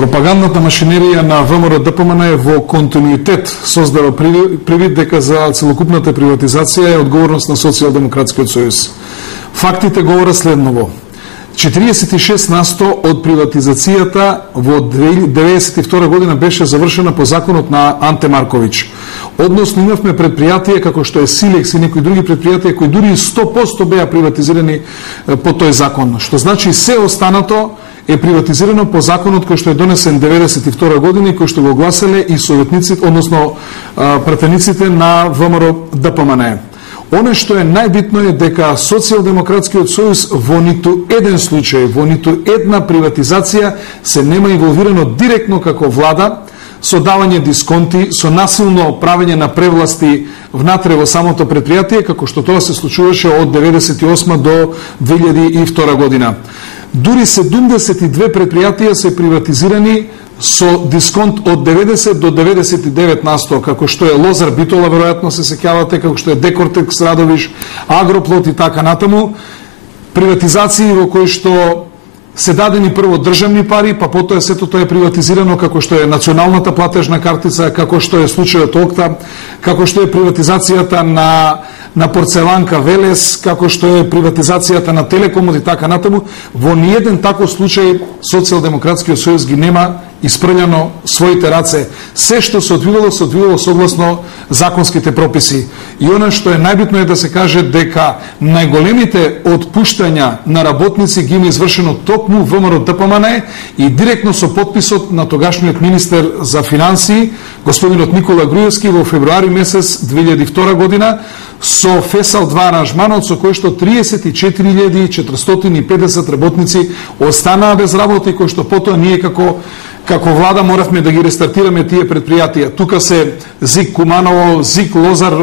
Пропагандната машинерија на ВМРО-ДПМН во континуитет создава привид дека за целокупната приватизација е одговорност на Социјалдемократскиот сојуз. Фактите говорат следново. 46% од приватизацијата во 1992 година беше завршена по законот на Анте Марковиќ. Односно имавме предпријатија како што е Силекс и некои други предпријатија кои дури 100% беа приватизирани по тој закон, што значи се останато е приватизирано по законот кој што е донесен 1992 година и кој што го гласеле и советниците, односно пратениците на ВМРО-ДПМН. Оно што е најбитно е дека Социјалдемократскиот сојуз во ниту еден случај, во ниту една приватизација се нема инволвирано директно како влада, со давање дисконти, со насилно правење на превласти внатре во самото предпријатие, како што тоа се случуваше од 1998 до 2002 година. Дури 72 предпријатија се приватизирани со дисконт од 90 до 99%, како што е Лозар Битола, веројатно се сеќавате, како што е Декортекс Радовиш, Агроплот и така натаму. Приватизации во кои што се дадени прво државни пари, па потоа сето тоа е приватизирано, како што е националната платежна картица, како што е случајот Окта, како што е приватизацијата на Порцеланка Велес, како што е приватизацијата на Телекомот и така натаму. Во ниеден таков случај Социјалдемократскиот сојуз ги нема испрљано своите раце. Се што се одвивало согласно законските прописи. И она што е најбитно е да се каже дека најголемите отпуштања на работници ги има извршено токму ВМРО-ДПМН и директно со подписот на тогашниот министер за финансии, господинот Никола Груевски, во февруари месец 2002 година, со Фесал 2 аранжманот со кој што 34.450 работници останаа без работа и кој што потоа ние како влада моравме да ги рестартираме тие предпријатија. Тука се ЗИК Куманово, ЗИК Лозар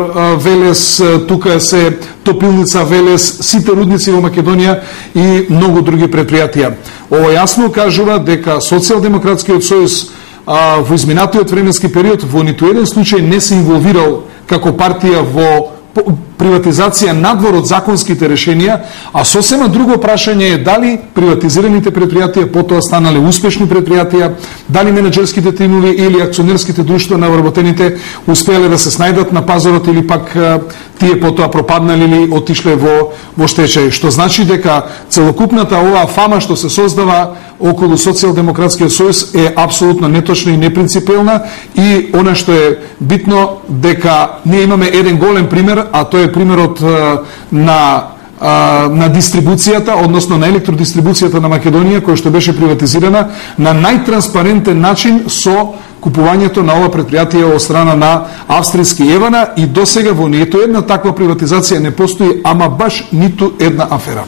Велес, тука се Топилница Велес, сите рудници во Македонија и многу други предпријатија. Ово јасно кажува дека Социјалдемократскиот сојуз во изминатиот временски период во ниту еден случај не се инволвирал како партија во приватизација надвор од законските решенија, а сосема друго прашање е дали приватизираните предпријатија потоа станале успешни предпријатија, дали менеджерските тимови или акционерските друштва на вработените успеале да се снајдат на пазарот или пак тие потоа пропаднале или отишле во штечај. Што значи дека целокупната оваа фама што се создава околу Социјалдемократскиот сојуз е апсолутно неточна и непринципелна и она што е битно дека ние имаме еден голем пример, а тоа е примерот на дистрибуцијата, односно на електродистрибуцијата на Македонија, која што беше приватизирана на најтранспарентен начин со купувањето на ова предпријатие од страна на австријски Евана и досега во ниту една таква приватизација не постои, ама баш ниту една афера.